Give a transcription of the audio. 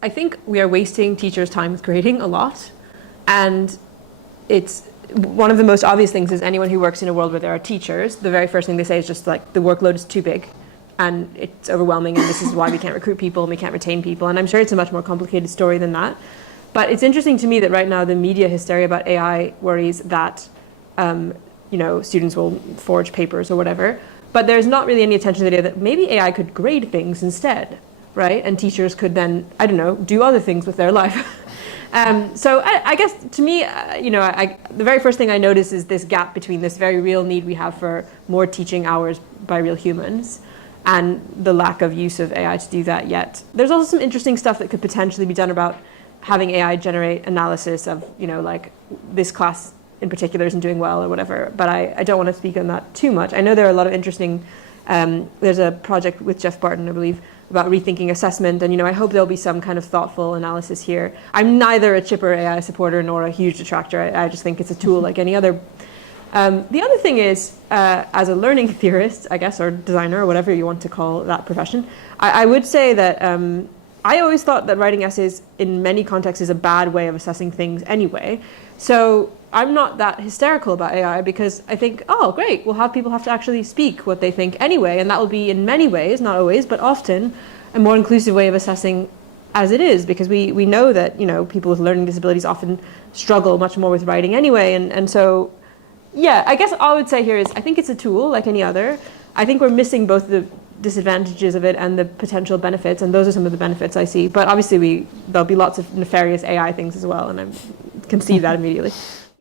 I think we are wasting teachers' time with grading a lot. And it's one of the most obvious things is anyone who works in a world where there are teachers, the very first thing they say is just like the workload is too big and it's overwhelming and this is why we can't recruit people and we can't retain people. And I'm sure it's a much more complicated story than that. But it's interesting to me that right now the media hysteria about AI worries that students will forge papers or whatever. But there's not really any attention to the idea that maybe AI could grade things instead, right? And teachers could then, I don't know, do other things with their life. So I guess to me, the very first thing I notice is this gap between this very real need we have for more teaching hours by real humans and the lack of use of AI to do that yet. There's also some interesting stuff that could potentially be done about having AI generate analysis of, like this class in particular isn't doing well or whatever, but I don't want to speak on that too much. I know there are a lot of interesting, there's a project with Jeff Barton, I believe, about rethinking assessment, and I hope there'll be some kind of thoughtful analysis here. I'm neither a chipper AI supporter nor a huge detractor. I just think it's a tool like any other. The other thing is, as a learning theorist, I guess, or designer, or whatever you want to call that profession, I would say that I always thought that writing essays in many contexts is a bad way of assessing things anyway. So I'm not that hysterical about AI because I think, oh, great, we'll have people have to actually speak what they think anyway, and that will be in many ways, not always, but often, a more inclusive way of assessing as it is, because we know that people with learning disabilities often struggle much more with writing anyway, and so, yeah, I guess all I would say here is I think it's a tool like any other. I think we're missing both the disadvantages of it and the potential benefits, and those are some of the benefits I see, but obviously there'll be lots of nefarious AI things as well, and I can see that immediately.